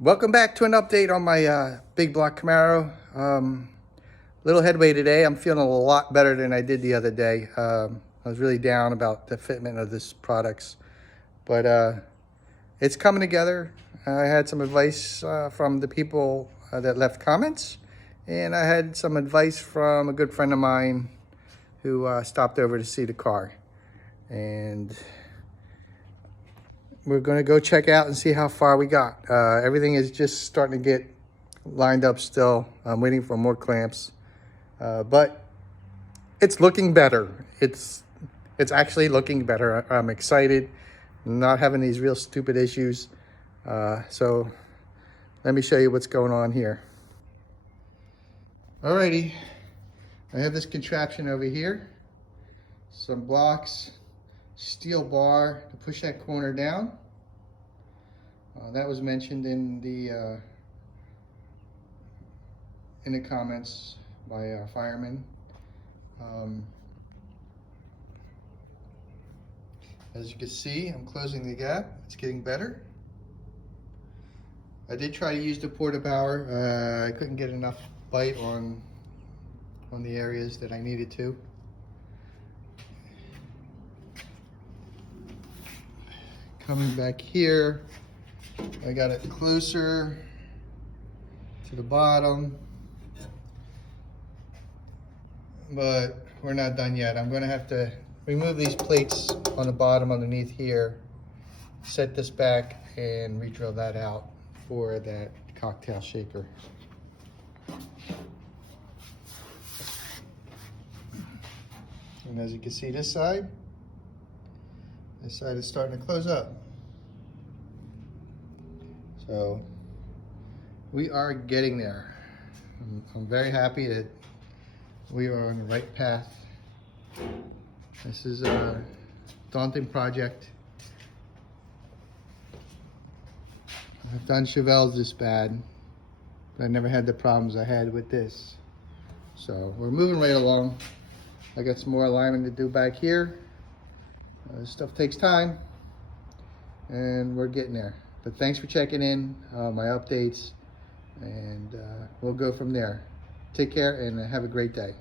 Welcome back to an update on my big block Camaro. Little headway today. I'm feeling a lot better than I did the other day. I was really down about the fitment of this products, but it's coming together. I had some advice from the people that left comments, and I had some advice from a good friend of mine who stopped over to see the car. And we're going to go check out and see how far we got. Everything is just starting to get lined up still. I'm waiting for more clamps, but it's looking better. It's actually looking better. I'm excited, not having these real stupid issues. So let me show you what's going on here. Alrighty, I have this contraption over here, some blocks, steel bar to push that corner down. That was mentioned in the comments by a fireman. As you can see, I'm closing the gap. It's getting better. I did try to use the porta power. I couldn't get enough bite on the areas that I needed to. Coming back here, I got it closer to the bottom, but we're not done yet. I'm going to have to remove these plates on the bottom underneath here, set this back, and re-drill that out for that cocktail shaker. And as you can see, this side is starting to close up. So we are getting there. I'm very happy that we are on the right path. This is a daunting project. I've done Chevelles this bad, but I never had the problems I had with this. So we're moving right along. I got some more alignment to do back here. This stuff takes time, and we're getting there. But thanks for checking in, my updates, and we'll go from there. Take care and have a great day.